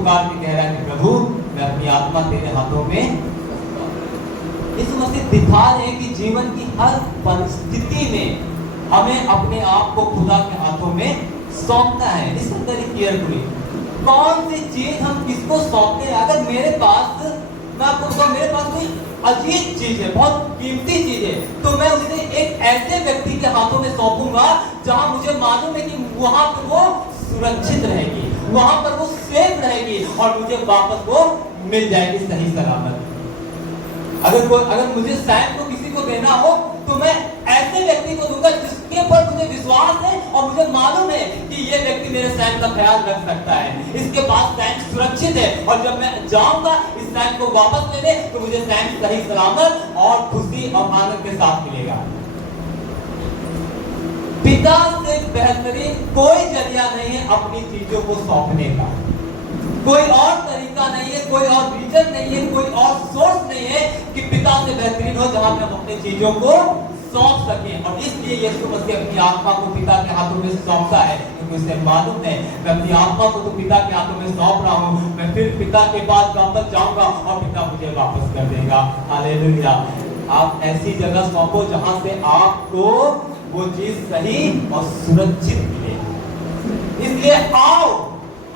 पुकार के कह रहा है कि प्रभु मैं अपनी आत्मा तेरे हाथों में। यीशु मसीह दिखा रहे हैं कि जीवन की हर परिस्थिति में हमें अपने आप को खुदा के हाथों में सौंपना है। लिसन वेरी केयरफुली, कौन सी चीज हम किसको सौंपते हैं। अगर मेरे पास, मैं आपको बताऊं, मेरे पास कोई अजीब चीज है, बहुत कीमती चीज है, तो मैं उसे एक ऐसे व्यक्ति के हाथों में सौंपूंगा जहां मुझे मालूम है कि वहां पर वो सुरक्षित रहेगी, वहां पर वो सेफ रहेगी और मुझे वापस वो मिल जाएगी सही सलामत। अगर मुझे सैम को किसी को देना हो तो मैं ऐसे व्यक्ति को दूंगा जिसके ऊपर मुझे विश्वास है और मुझे मालूम है कि ये व्यक्ति मेरे सैम का ख्याल रख सकता है, इसके पास सैम सुरक्षित है और जब मैं जाऊंगा इस सैम को वापस लेने तो मुझे सैम सही सलामत और खुशी और आनंद के साथ मिलेगा। पिता से बेहतरीन कोई जरिया नहीं है अपनी चीजों को सौंपने का, कोई और तरीका नहीं है, कोई और रीजन नहीं है, कोई और सोर्स नहीं है कि पिता से बेहतरीन हो जहां पे हम अपनी चीजों को सौंप सकें। और इसलिए यीशु मसीह अपनी आत्मा को पिता के हाथों में सौंपता है, क्योंकि उसे मालूम है मैं अपनी आत्मा को तो पिता के हाथों में सौंप रहा हूं, मैं फिर पिता के पास वापस जाऊंगा और पिता मुझे वापस कर देगा। हालेलुया। आप ऐसी जगह सौंपो जहां से आपको वो चीज सही और सुरक्षित मिले। इसलिए आओ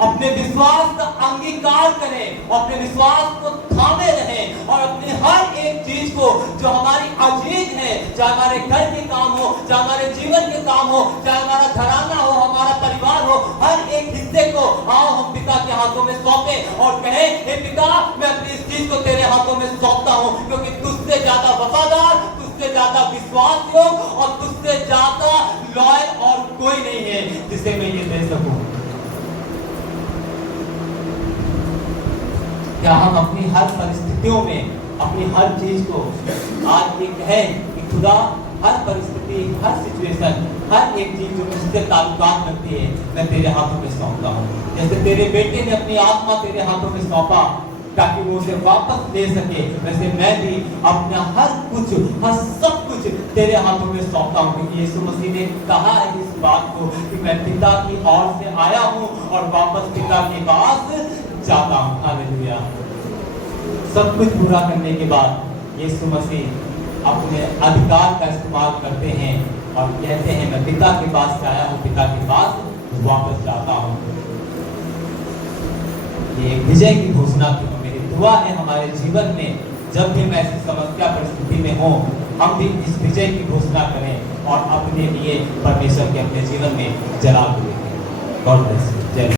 अपने विश्वास का अंगीकार करें, अपने विश्वास को थामे रहें और अपनी हर एक चीज को जो हमारी अजीज है, चाहे हमारे घर के काम हो, चाहे हमारे जीवन के काम हो, चाहे हमारा घराना हो, हमारा परिवार हो, हर एक हिस्से को आओ हम पिता के हाथों में सौंपें और कहें हे पिता मैं अपनी इस चीज को तेरे हाथों में सौंपता हूं, क्योंकि तुझसे ज्यादा वफादार, तुझसे ज्यादा विश्वास योग और तुझसे ज्यादा लॉयल और कोई नहीं है जिसे मैं ये दे सकूं। क्या हम अपनी हर परिस्थितियों में अपनी हर चीज को आज ये कहें कि खुदा हर परिस्थिति, हर सिचुएशन, हर एक चीज जो मुझसे ताल्लुकात रखती है मैं तेरे हाथों में सौंपता हूँ। जैसे तेरे बेटे ने अपनी आत्मा तेरे हाथों में सौंपा ताकि वो उसे वापस ले सके, वैसे मैं भी अपना हर कुछ, हर सब कुछ तेरे हाथों में सौंपता हूँ। क्योंकि यीशु मसीह ने कहा है इस बात को कि मैं पिता की ओर से आया हूँ और वापस पिता के पास जाता हूं। हालेलुया। सब कुछ पूरा करने के बाद यीशु मसीह अपने अधिकार का इस्तेमाल करते हैं और कहते हैं मैं पिता के पास से आया हूं, पिता के पास वापस जाता हूं। ये एक विजय की घोषणा थी। मेरी दुआ है हमारे जीवन में जब भी मैं ऐसी समस्या परिस्थिति में हो, हम भी इस विजय की घोषणा करें और अपने लिए परमेश्वर के अपने जीवन में जलाल दें। God bless you. जय